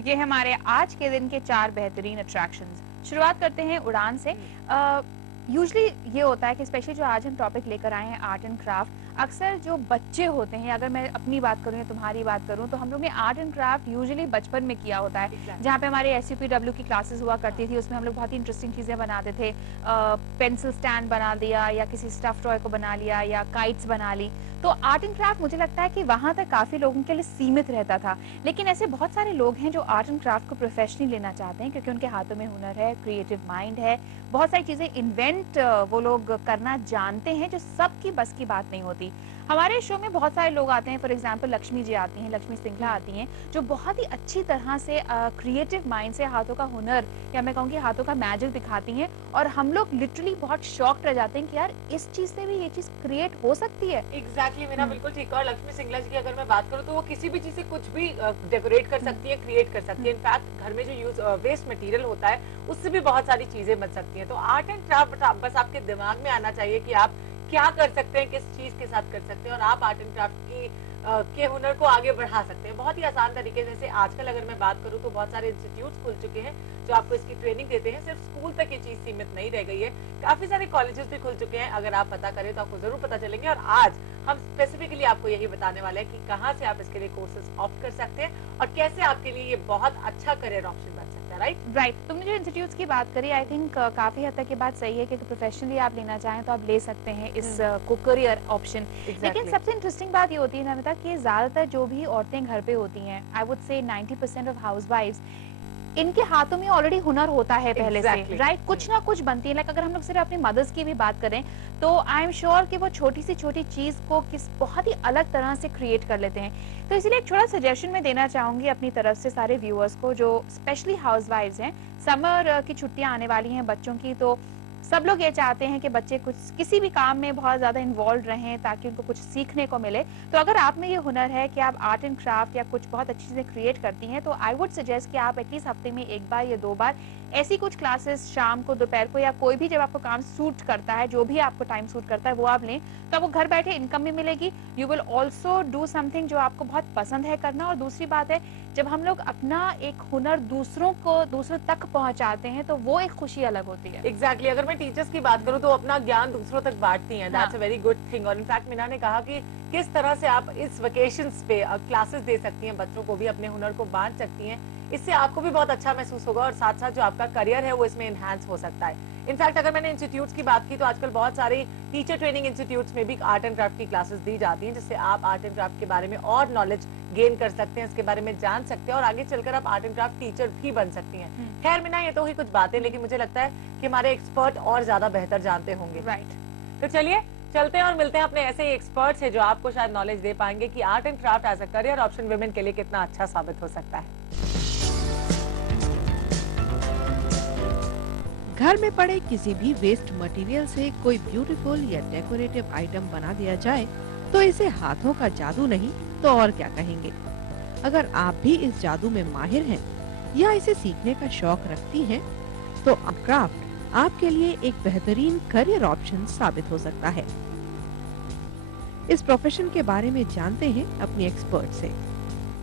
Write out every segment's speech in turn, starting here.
ये हमारे आज के दिन के 4 बेहतरीन अट्रैक्शंस। शुरुआत करते हैं उड़ान से। यूजली ये होता है कि स्पेशली जो आज हम टॉपिक लेकर आए हैं आर्ट एंड क्राफ्ट, अक्सर जो बच्चे होते हैं, अगर मैं अपनी बात करूं या तुम्हारी बात करूं, तो हम लोग ने आर्ट एंड क्राफ्ट यूजुअली बचपन में किया होता है। जहाँ पे हमारे SUPW की क्लासेस हुआ करती थी, उसमें हम लोग बहुत ही इंटरेस्टिंग चीजें बनाते थे। पेंसिल स्टैंड बना दिया, या किसी स्टफ टॉय को बना लिया, या काइट्स बना ली। तो आर्ट एंड क्राफ्ट मुझे लगता है कि वहां तक काफी लोगों के लिए सीमित रहता था, लेकिन ऐसे बहुत सारे लोग हैं जो आर्ट एंड क्राफ्ट को प्रोफेशनली लेना चाहते हैं, क्योंकि उनके हाथों में हुनर है, क्रिएटिव माइंड है, बहुत सारी चीजें इन्वेंट वो लोग करना जानते हैं, जो सबकी बस की बात नहीं होती। हमारे शो में बहुत सारे लोग आते हैं, फॉर एग्जाम्पल लक्ष्मी जी आती हैं, लक्ष्मी सिंघला आती हैं, जो बहुत ही अच्छी तरह से क्रिएटिव माइंड से हाथों का हुनर, या मैं कहूँगी हाथों का मैजिक दिखाती हैं, और हम लोग लिटरली बहुत शॉक्ड रह जाते हैं कि यार इस चीज से भी ये चीज क्रिएट हो सकती है। एग्जैक्टली मीना, बिल्कुल ठीक है। और लक्ष्मी सिंघला जी की अगर मैं बात करूँ तो वो किसी भी चीज से कुछ भी डेकोरेट कर सकती है, क्रिएट कर सकती है। इनफैक्ट घर में जो यूज वेस्ट मटेरियल होता है उससे भी बहुत सारी चीजें बन सकती हैं। तो आर्ट एंड क्राफ्ट बस आपके दिमाग में आना चाहिए कि आप क्या कर सकते हैं, किस चीज के साथ कर सकते हैं, और आप आर्ट एंड क्राफ्ट की के हुनर को आगे बढ़ा सकते हैं बहुत ही आसान तरीके से। जैसे आजकल अगर मैं बात करूं तो बहुत सारे इंस्टीट्यूट्स खुल चुके हैं जो आपको इसकी ट्रेनिंग देते हैं। सिर्फ स्कूल तक ये चीज सीमित नहीं रह गई है, काफी सारे कॉलेजेस भी खुल चुके हैं। अगर आप पता करें तो आपको जरूर पता चलेंगे। और आज हम स्पेसिफिकली आपको यही बताने वाले हैं कि कहाँ से आप इसके लिए कोर्सेज ऑप्ट कर सकते हैं और कैसे आपके लिए ये बहुत अच्छा करियर ऑप्शन बन सकता है। राइट। तुमने जो इंस्टीट्यूट्स की बात करी, आई थिंक काफी हद तक ये बात सही है कि प्रोफेशनली आप लेना चाहें तो आप ले सकते हैं इस को करियर ऑप्शन। लेकिन सबसे इंटरेस्टिंग बात ये होती है नमिता कि ज्यादातर जो भी औरतें घर पे होती हैं, आई वुड से 90% ऑफ हाउसवाइफ्स, इनके हाथों में ऑलरेडी हुनर होता है पहले से, राइट? कुछ ना कुछ बनती है। लाइक अगर हम लोग सिर्फ अपनी मदर्स की भी बात करें तो आई एम श्योर कि वो छोटी सी छोटी चीज को किस बहुत ही अलग तरह से क्रिएट कर लेते हैं। तो इसीलिए एक छोटा सजेशन मैं देना चाहूंगी अपनी तरफ से सारे व्यूअर्स को जो स्पेशली हाउसवाइफ्स हैं। समर की छुट्टियां आने वाली हैं बच्चों की, तो सब लोग ये चाहते हैं कि बच्चे कुछ किसी भी काम में बहुत ज्यादा इन्वॉल्व रहें ताकि उनको कुछ सीखने को मिले। तो अगर आप में ये हुनर है कि आप आर्ट एंड क्राफ्ट या कुछ बहुत अच्छी चीजें क्रिएट करती हैं, तो आई वुड सजेस्ट कि आप एटलीस्ट हफ्ते में 1 बार या 2 बार ऐसी कुछ क्लासेस शाम को, दोपहर को, या कोई भी जब आपको काम सूट करता है, जो भी आपको टाइम सूट करता है वो आप लें। तो आपको घर बैठे इनकम भी मिलेगी, you will also do something जो आपको बहुत पसंद है करना। और दूसरी बात है, जब हम लोग अपना एक हुनर दूसरों तक पहुंचाते हैं तो वो एक खुशी अलग होती है। एग्जैक्टली। अगर मैं टीचर्स की बात करूं तो अपना ज्ञान दूसरों तक बांटती हैं, that's a very good thing. और इनफैक्ट मीना ने कहा कि किस तरह से आप इस वेकेशंस पे क्लासेस दे सकती हैं, बच्चों को भी अपने हुनर को बांट सकती हैं। इससे आपको भी बहुत अच्छा महसूस होगा और साथ साथ जो आपका करियर है वो इसमें एनहांस हो सकता है। इनफैक्ट अगर मैंने इंस्टीट्यूट्स की बात की तो आजकल बहुत सारे टीचर ट्रेनिंग इंस्टीट्यूट्स में भी आर्ट एंड क्राफ्ट की क्लासेस दी जाती हैं, जिससे आप आर्ट एंड क्राफ्ट के बारे में और नॉलेज गेन कर सकते हैं, इसके बारे में जान सकते हैं और आगे चलकर आप आर्ट एंड क्राफ्ट टीचर भी बन सकती हैं। खैर मीना, ये तो ही कुछ बातें, लेकिन मुझे लगता है कि हमारे एक्सपर्ट और ज्यादा बेहतर जानते होंगे। राइट। तो चलिए चलते हैं और मिलते हैं अपने ऐसे एक्सपर्ट्स हैं जो आपको शायद नॉलेज दे पाएंगे कि art and craft as a career option women के लिए कितना अच्छा साबित हो सकता है। घर में पड़े किसी भी वेस्ट मटेरियल से कोई ब्यूटीफुल या डेकोरेटिव आइटम बना दिया जाए तो इसे हाथों का जादू नहीं तो और क्या कहेंगे। अगर आप भी इस जादू में माहिर हैं या इसे सीखने का शौक रखती हैं, तो क्राफ्ट आपके लिए एक बेहतरीन करियर ऑप्शन साबित हो सकता है। इस प्रोफेशन के बारे में जानते हैं अपनी एक्सपर्ट से।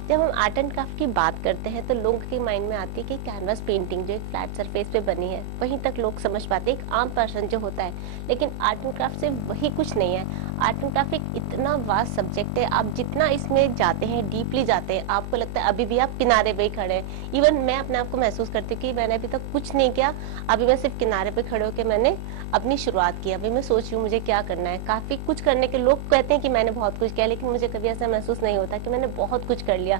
जब हम आर्ट एंड क्राफ्ट की बात करते हैं तो लोगों के माइंड में आती है कि कैनवास पेंटिंग जो एक फ्लैट सरफेस पे बनी है वहीं तक लोग समझ पाते हैं, एक आम पर्सन जो होता है। लेकिन आर्ट एंड क्राफ्ट से वही कुछ नहीं है। आर्ट एंड क्राफ्ट एक इतना वास्ट सब्जेक्ट है, आप जितना इसमें जाते हैं, डीपली जाते हैं, आपको लगता है अभी भी आप किनारे पे ही खड़े हैं। इवन मैं अपने आप को महसूस करती हूँ कि मैंने अभी तक कुछ नहीं किया, अभी मैं सिर्फ किनारे पे खड़े होकर मैंने अपनी शुरुआत की। अभी मैं सोच रही हूँ मुझे क्या करना है। काफी कुछ करने के लोग कहते हैं कि मैंने बहुत कुछ किया, लेकिन मुझे कभी ऐसा महसूस नहीं होता कि मैंने बहुत कुछ कर लिया।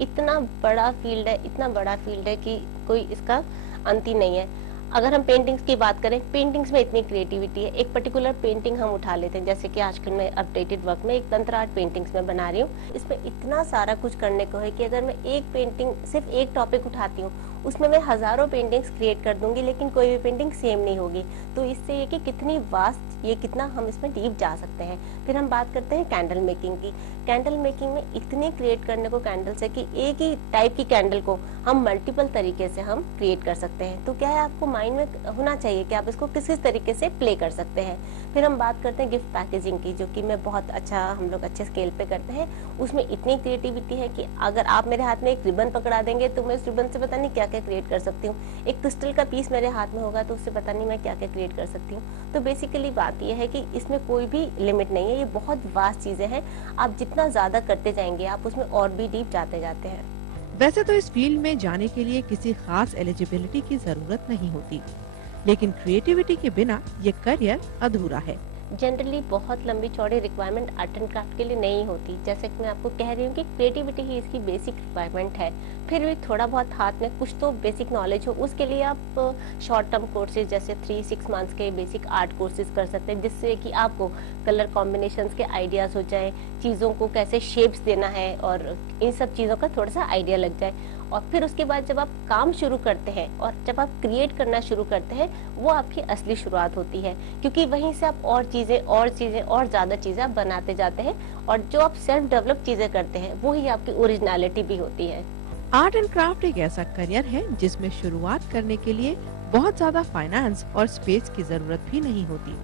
इतना बड़ा फील्ड है, इतना बड़ा फील्ड है कि कोई इसका अंत ही नहीं है। अगर हम पेंटिंग्स की बात करें, पेंटिंग्स में इतनी क्रिएटिविटी है। एक पर्टिकुलर पेंटिंग हम उठा लेते हैं, जैसे कि आजकल मैं अपडेटेड वर्क में एक तंत्र आर्ट पेंटिंग्स में बना रही हूँ। इसमें इतना सारा कुछ करने को है कि अगर मैं एक पेंटिंग, सिर्फ एक टॉपिक उठाती हूँ, उसमें मैं हजारों पेंटिंग्स क्रिएट कर दूंगी, लेकिन कोई भी पेंटिंग सेम नहीं होगी। तो इससे ये कि कितनी वास्ट, ये कितना हम इसमें डीप जा सकते हैं। फिर हम बात करते हैं कैंडल मेकिंग की। कैंडल मेकिंग में इतने क्रिएट करने को कैंडल्स है कि एक ही टाइप की कैंडल को हम मल्टीपल तरीके से हम क्रिएट कर सकते हैं। तो क्या है, आपको माइंड में होना चाहिए कि आप इसको किस किस तरीके से प्ले कर सकते हैं। फिर हम बात करते हैं गिफ्ट पैकेजिंग की, जो कि मैं बहुत अच्छा, हम लोग अच्छे स्केल पे करते हैं। उसमें इतनी क्रिएटिविटी है कि अगर आप मेरे हाथ में एक रिबन पकड़ा देंगे तो मैं उस रिबन से पता नहीं क्या क्या क्रिएट कर सकती हूँ। एक क्रिस्टल का पीस मेरे हाथ में होगा तो उससे पता नहीं मैं क्या क्या क्रिएट कर सकती हूँ। तो बेसिकली बात यह है कि इसमें कोई भी लिमिट नहीं है, ये बहुत वास्ट चीजें हैं। आप जितना ज्यादा करते जाएंगे, आप उसमें और भी डीप जाते जाते हैं। वैसे तो इस फील्ड में जाने के लिए किसी खास एलिजिबिलिटी की जरूरत नहीं होती, लेकिन क्रिएटिविटी के बिना ये करियर अधूरा है। जनरली बहुत लंबी चौड़ी रिक्वायरमेंट आर्ट एंड क्राफ्ट के लिए नहीं होती। जैसे कि मैं आपको कह रही हूँ कि क्रिएटिविटी ही इसकी बेसिक रिक्वायरमेंट है। फिर भी थोड़ा बहुत हाथ में कुछ तो बेसिक नॉलेज हो, उसके लिए आप शॉर्ट टर्म कोर्सेज जैसे 3-6 मंथ्स के बेसिक आर्ट कोर्सेज कर सकते हैं, जिससे कि आपको कलर कॉम्बिनेशंस के आइडियाज हो जाए, चीज़ों को कैसे शेप्स देना है और इन सब चीज़ों का थोड़ा सा आइडिया लग जाए। और फिर उसके बाद जब आप काम शुरू करते हैं और जब आप क्रिएट करना शुरू करते हैं, वो आपकी असली शुरुआत होती है, क्योंकि वहीं से आप और चीजें और ज्यादा चीजें आप बनाते जाते हैं। और जो आप सेल्फ डेवलप चीजें करते हैं, वो ही आपकी ओरिजिनलिटी भी होती है। आर्ट एंड क्राफ्ट एक ऐसा करियर है जिसमें शुरुआत करने के लिए बहुत ज्यादा फाइनेंस और स्पेस की जरूरत भी नहीं होती।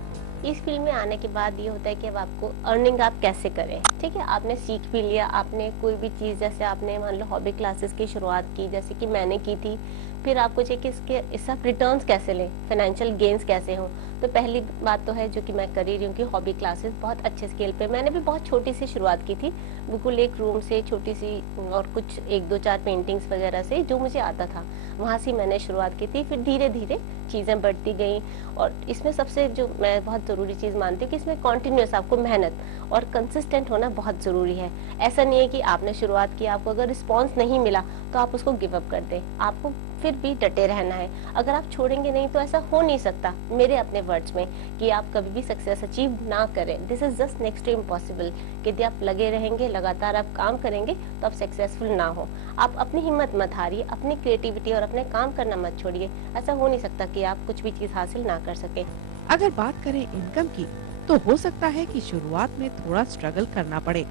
इस फील्ड में आने के बाद ये होता है कि अब आपको अर्निंग आप कैसे करें। ठीक है, आपने सीख भी लिया, आपने कोई भी चीज़, जैसे आपने मान लो हॉबी क्लासेस की शुरुआत की, जैसे कि मैंने की थी, फिर आपको चाहिए कि इससे आप रिटर्न्स कैसे लें, फाइनेंशियल गेन्स कैसे हों। तो पहली बात तो है, जो कि मैं कर ही रही हूँ, कि हॉबी क्लासेस बहुत अच्छे स्केल पे। मैंने भी बहुत छोटी सी शुरुआत की थी, बिल्कुल एक रूम से छोटी सी, और कुछ 1-2-4 पेंटिंग्स वगैरह से जो मुझे आता था, वहाँ से मैंने शुरुआत की थी। फिर धीरे धीरे चीज़ें बढ़ती गई। और इसमें सबसे जो मैं बहुत ज़रूरी चीज़ मानती हूँ कि इसमें कॉन्टिन्यूस आपको मेहनत और कंसिस्टेंट होना बहुत ज़रूरी है। ऐसा नहीं है कि आपने शुरुआत की, आपको अगर रिस्पॉन्स नहीं मिला तो आप उसको गिव अप कर दें। आपको फिर भी डटे रहना है। अगर आप छोड़ेंगे नहीं तो ऐसा हो नहीं सकता, मेरे अपने वर्ड्स में, कि आप कभी भी सक्सेस अचीव ना करें। This is just next to impossible. कि यदि आप लगे रहेंगे, लगातार आप काम करेंगे, तो आप सक्सेसफुल ना हो। आप अपनी हिम्मत मत हारिए, अपनी क्रिएटिविटी और अपने काम करना मत छोड़िए। ऐसा हो नहीं सकता कि आप कुछ भी चीज हासिल ना कर सके। अगर बात करें इनकम की, तो हो सकता है कि शुरुआत में थोड़ा स्ट्रगल करना पड़े,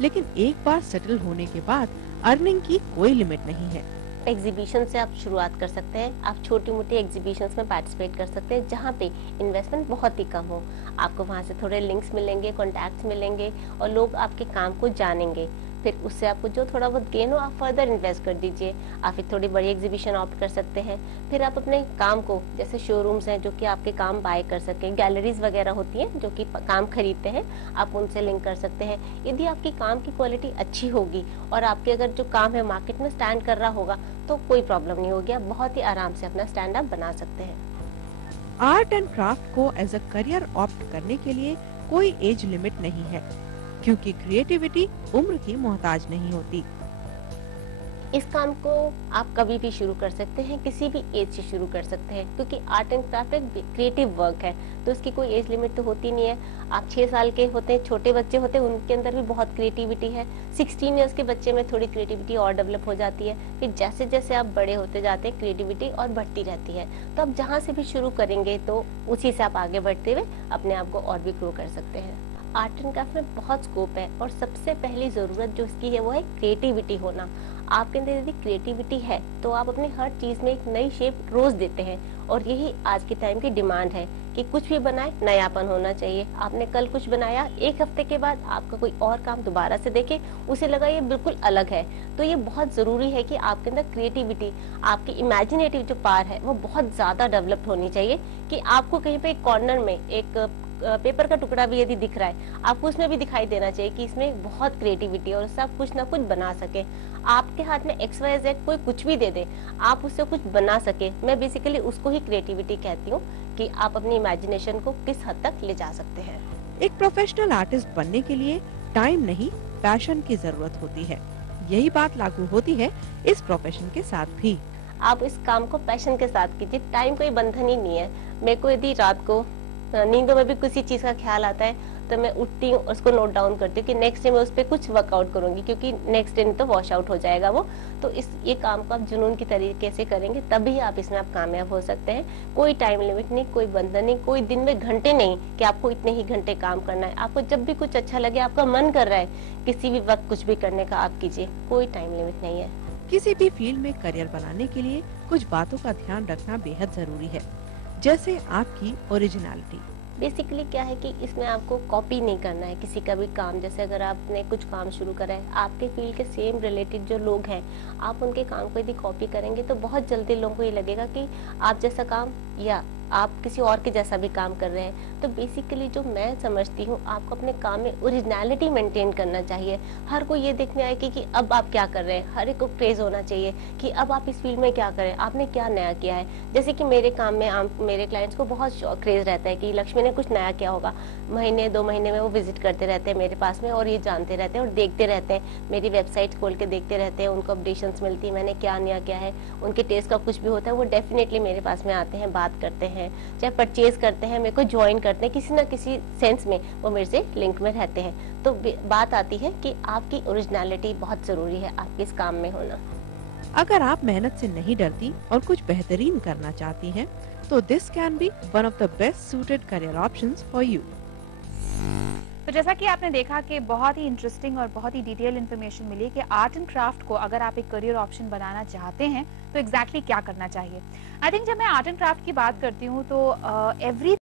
लेकिन एक बार सेटल होने के बाद अर्निंग की कोई लिमिट नहीं है। एग्जीबिशन से आप शुरुआत कर सकते हैं। आप छोटी मोटी एग्जीबिशंस में पार्टिसिपेट कर सकते हैं, जहाँ पे इन्वेस्टमेंट बहुत ही कम हो। आपको वहाँ से थोड़े लिंक्स मिलेंगे, कॉन्टैक्ट्स मिलेंगे, और लोग आपके काम को जानेंगे। फिर उससे आपको जो थोड़ा बहुत गेन हो, आप फर्दर इन्वेस्ट कर दीजिए। आप फिर थोड़ी बड़ी एग्जीबिशन ऑप्ट कर सकते हैं। फिर आप अपने काम को, जैसे शोरूम्स हैं जो कि आपके काम बाय कर सकें, गैलरीज वगैरह होती हैं जो कि काम खरीदते हैं, आप उनसे लिंक कर सकते हैं। यदि आपकी काम की क्वालिटी अच्छी होगी और आपके अगर जो काम है मार्केट में स्टैंड कर रहा होगा, तो कोई प्रॉब्लम नहीं होगी। आप बहुत ही आराम से अपना स्टैंड अप बना सकते हैं। आर्ट एंड क्राफ्ट को एज अ करियर ऑप्ट करने के लिए कोई एज लिमिट नहीं है, क्योंकि क्रिएटिविटी उम्र की मोहताज नहीं होती। इस काम को आप कभी भी शुरू कर सकते हैं, किसी भी एज से शुरू कर सकते हैं, क्योंकि आर्ट एंड क्राफ्ट एक क्रिएटिव वर्क है, तो इसकी कोई एज लिमिट तो होती नहीं है। आप 6 साल के होते हैं, छोटे बच्चे होते हैं, उनके अंदर भी बहुत क्रिएटिविटी है। 16 ईयर्स के बच्चे में थोड़ी क्रिएटिविटी और डेवलप हो जाती है। फिर जैसे जैसे आप बड़े होते जाते हैं, क्रिएटिविटी और बढ़ती रहती है। तो आप जहाँ से भी शुरू करेंगे, तो उसी से आप आगे बढ़ते हुए अपने आप को और भी ग्रो कर सकते हैं। आर्ट एंड क्राफ्ट में बहुत स्कोप है, और सबसे पहली ज़रूरत जो इसकी है वो है क्रिएटिविटी होना। आपके अंदर यदि क्रिएटिविटी है, तो आप अपनी हर चीज़ में एक नई शेप रोज देते हैं, और यही आज के टाइम की डिमांड है कि कुछ भी बनाए, नयापन होना चाहिए। आपने कल कुछ बनाया, एक हफ्ते के बाद आपका कोई और काम दोबारा से देखे, उसे लगा ये बिल्कुल अलग है। तो ये बहुत ज़रूरी है कि आपके अंदर क्रिएटिविटी, आपकी इमेजिनेटिव जो पावर है, वो बहुत ज़्यादा डेवलप्ड होनी चाहिए, कि आपको कहीं पे एक कॉर्नर में एक पेपर का टुकड़ा भी यदि दिख रहा है, आपको उसमें भी दिखाई देना चाहिए कि इसमें बहुत क्रिएटिविटी है, और उससे आप कुछ ना कुछ बना सके। आपके हाथ में XYZ कोई कुछ भी दे दे, आप उससे कुछ बना सके, मैं बेसिकली उसको ही क्रिएटिविटी कहती हूँ, कि आप अपनी इमेजिनेशन को किस हद तक ले जा सकते हैं। एक प्रोफेशनल आर्टिस्ट बनने के लिए टाइम नहीं, पैशन की जरूरत होती है। यही बात लागू होती है इस प्रोफेशन के साथ भी। आप इस काम को पैशन के साथ कीजिए। टाइम कोई बंधन ही नहीं है। मेरे को यदि रात को नींदों में भी किसी चीज का ख्याल आता है तो मैं उठती हूँ, उसको नोट डाउन करती हूँ कि नेक्स्ट डे मैं उस पर कुछ वर्कआउट करूंगी, क्योंकि नेक्स्ट डे नहीं तो वॉश आउट हो जाएगा वो। तो ये काम को आप जुनून की तरीके से करेंगे तभी आप इसमें आप कामयाब हो सकते हैं। कोई टाइम लिमिट नहीं, कोई बंधन नहीं, कोई दिन में घंटे नहीं कि आपको इतने ही घंटे काम करना है। आपको जब भी कुछ अच्छा लगे, आपका मन कर रहा है किसी भी वक्त कुछ भी करने का, आप कीजिए। कोई टाइम लिमिट नहीं है। किसी भी फील्ड में करियर बनाने के लिए कुछ बातों का ध्यान रखना बेहद जरूरी है, जैसे आपकी ओरिजिनलिटी। बेसिकली क्या है कि इसमें आपको कॉपी नहीं करना है किसी का भी काम। जैसे अगर आपने कुछ काम शुरू करा है, आपके फील्ड के सेम रिलेटेड जो लोग हैं, आप उनके काम को यदि कॉपी करेंगे तो बहुत जल्दी लोगों को ये लगेगा कि आप जैसा काम या आप किसी और के जैसा भी काम कर रहे हैं। तो बेसिकली जो मैं समझती हूँ, आपको अपने काम में ओरिजिनलिटी मेंटेन करना चाहिए। हर कोई ये देखने आए कि अब आप क्या कर रहे हैं। हर एक को क्रेज होना चाहिए कि अब आप इस फील्ड में क्या करें, आपने क्या नया किया है। जैसे कि मेरे काम में मेरे क्लाइंट्स को बहुत क्रेज रहता है कि लक्ष्मी ने कुछ नया किया होगा। महीने 2 महीने में वो विजिट करते रहते हैं मेरे पास में, और ये जानते रहते हैं और देखते रहते हैं, मेरी वेबसाइट खोल के देखते रहते हैं, उनको अपडेशंस मिलती है मैंने क्या नया किया है। उनके टेस्ट का कुछ भी होता है वो डेफिनेटली मेरे पास में आते हैं, बात करते हैं, चाहे परचेज करते हैं, मेरे को ज्वाइन करते हैं, किसी ना किसी सेंस में वो मेरे से लिंक में रहते हैं। तो बात आती है कि आपकी ओरिजिनलिटी बहुत जरूरी है आपके इस काम में होना। अगर आप मेहनत से नहीं डरती और कुछ बेहतरीन करना चाहती हैं, तो this can be one of the best suited career options for you. तो जैसा कि आपने देखा कि बहुत ही इंटरेस्टिंग और बहुत ही डिटेल इन्फॉर्मेशन मिली कि आर्ट एंड क्राफ्ट को अगर आप एक करियर ऑप्शन बनाना चाहते हैं तो एग्जैक्टली क्या करना चाहिए। आई थिंक जब मैं आर्ट एंड क्राफ्ट की बात करती हूँ तो एवरी